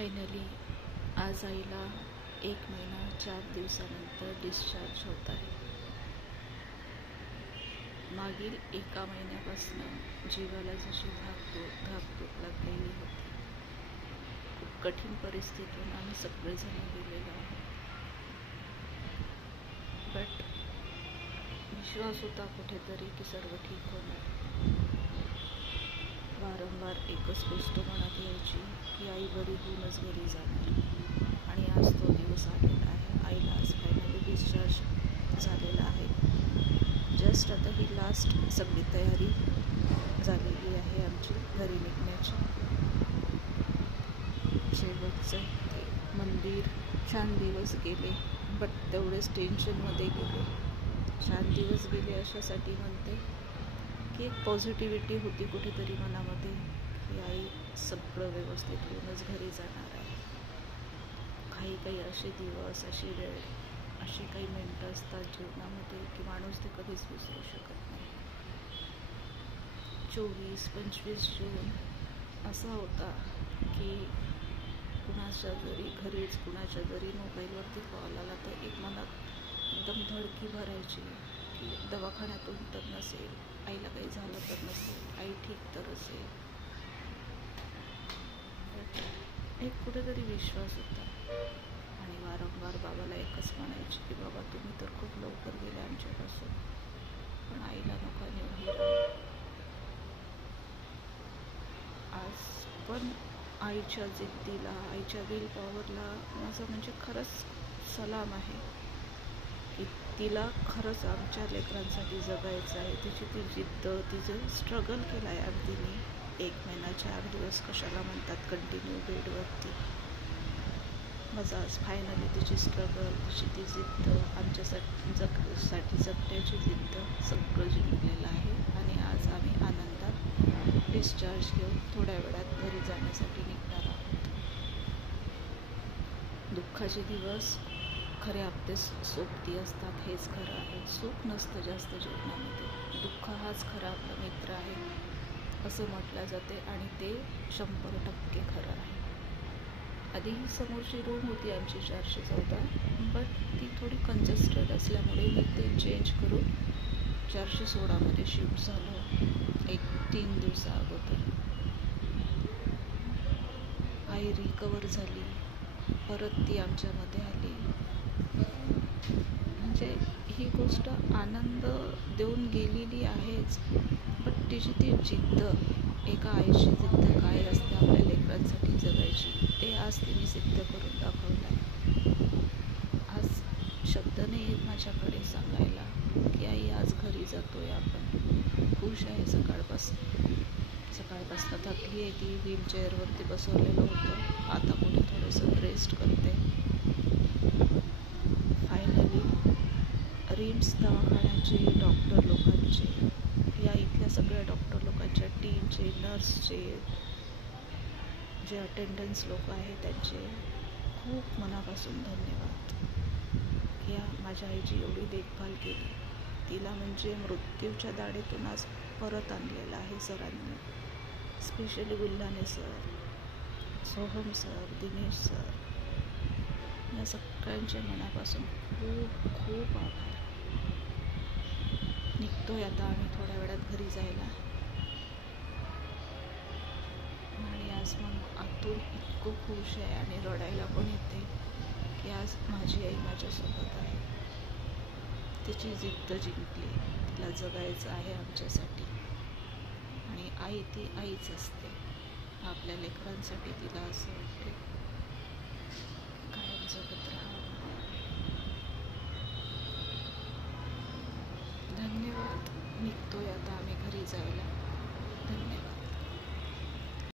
Finally आज आईला 1 महिना 4 दिवसानंतर डिस्चार्ज होत आहे. मागील 1 महिन्यापासून जीवाला जशी धाकधूक लागलेली होती. खूप कठीण परिस्थितीतून आम्ही सगळेजण गेलेलो आहोत. बट विश्वास होता कुठेतरी की सर्व ठीक होणार. वारंवार एकच गोष्ट मनात यायची की आई बरी होऊनच घरी जाणार. आणि आज तो दिवस आलेला आहे. आईला आज फायनली डिस्चार्ज झालेला आहे. जस्ट आता ही लास्ट सगळी तयारी झालेली आहे आमची घरी निघण्याची. शेवटचं ते मंदिर. छान दिवस गेले, बट तेवढेच टेन्शनमध्ये गेले. छान दिवस गेले अशासाठी म्हणते की एक पॉझिटिव्हिटी होती कुठेतरी मनामध्ये की आई सगळं व्यवस्थित होऊनच घरी जाणार आहे. काही असे दिवस, अशी वेळ, अशी काही मिनटं असतात जीवनामध्ये की माणूस ते कधीच विसरू शकत नाही. 24-25 जून असा होता की कुणाच्या जरी मोबाईलवरती कॉल आला तर एक मनात एकदम धडकी भरायची की दवाखान्यातून तर नसेल, आईला काही झालं तर नसेल, आई ठीक तर असेल. एक कुठेतरी विश्वास होता. आणि वारंवार बाबाला एकच म्हणायची की बाबा तुम्ही तर खूप लवकर गेले आमच्यापासून, पण आईला नका नेऊ. आज पण आईच्या जिद्दीला, आईच्या विल पॉवरला माझं म्हणजे खरंच सलाम आहे की तिला खरंच आमच्या लेकरांसाठी जगायचं आहे. तिची ती जिद्द, तिचं स्ट्रगल केलं आहे अगदीने. 1 महिना 4 दिवस कशाला म्हणतात कंटिन्यू बेडवरती. माझं आज फायनली तिची स्ट्रगल, तिची ती जिद्द, आमच्यासाठी जगण्याची जिद्द सगळं जिंकलेलं आहे. आणि आज आम्ही आनंदात डिस्चार्ज घेऊन थोड्या वेळात घरी जाण्यासाठी निघणार आहोत. दुःखाचे दिवस खरे आपले सोबती असतात, हेच खरं आहे. सुख नसतं जास्त जीवनामध्ये. दुःख हाच खरा आपला मित्र आहे असं म्हटलं जाते आणि ते 100% खरं आहे. आधी समोरची रूम होती आमची 414, बट ती थोडी कंजेस्टेड असल्यामुळे मी ते चेंज करून 416मध्ये शिफ्ट झालो 3 दिवसा अगोदर. आई रिकवर झाली, परत ती आमच्यामध्ये आली. म्हणजे ही गोष्ट आनंद देऊन गेलेली आहेच, बट तिची ती जिद्द, एका आईची जिद्द काय असते आपल्या लेकरांसाठी जगायची, ते आज तिने सिद्ध करून दाखवलं आहे. आज शब्द नाही येत माझ्याकडे सांगायला की आई आज घरी जातोय आपण. खुश आहे. सकाळपासून थकली आहे ती. व्हीलचेअरवरती बसवलेलं होतं, आता कुठे थोडंसं रेस्ट करते. फायनली रिम्स दवाखान्याचे डॉक्टर लोकांचे, या इथल्या सगळ्या डॉक्टर लोकांच्या टीमचे, नर्सचे, जे अटेंडन्स लोक आहेत त्यांचे खूप मनापासून धन्यवाद. या माझ्या आईची एवढी देखभाल केली. तिला म्हणजे मृत्यूच्या दाढेतून आज परत आणलेलं आहे सरांनी. Specially Gulhane sir, Soham sir, Dinesh sir, या सगळ्यांच्या मनापासून खूप खूप आभार. निघतोय आता आम्ही थोड्या वेळात घरी जायला. आणि आज मग आतून इतकं खुश आहे आणि रडायला पण येते की आज माझी आई माझ्यासोबत आहे. तिची जिद्द जिंकली, तिला जगायचं आहे आमच्यासाठी. आणि आई ती आईच असते. आपल्या लेकरांसाठी तिला असं वाटते कायम जगत राहावं. धन्यवाद. निघतोय आता आम्ही घरी जायला.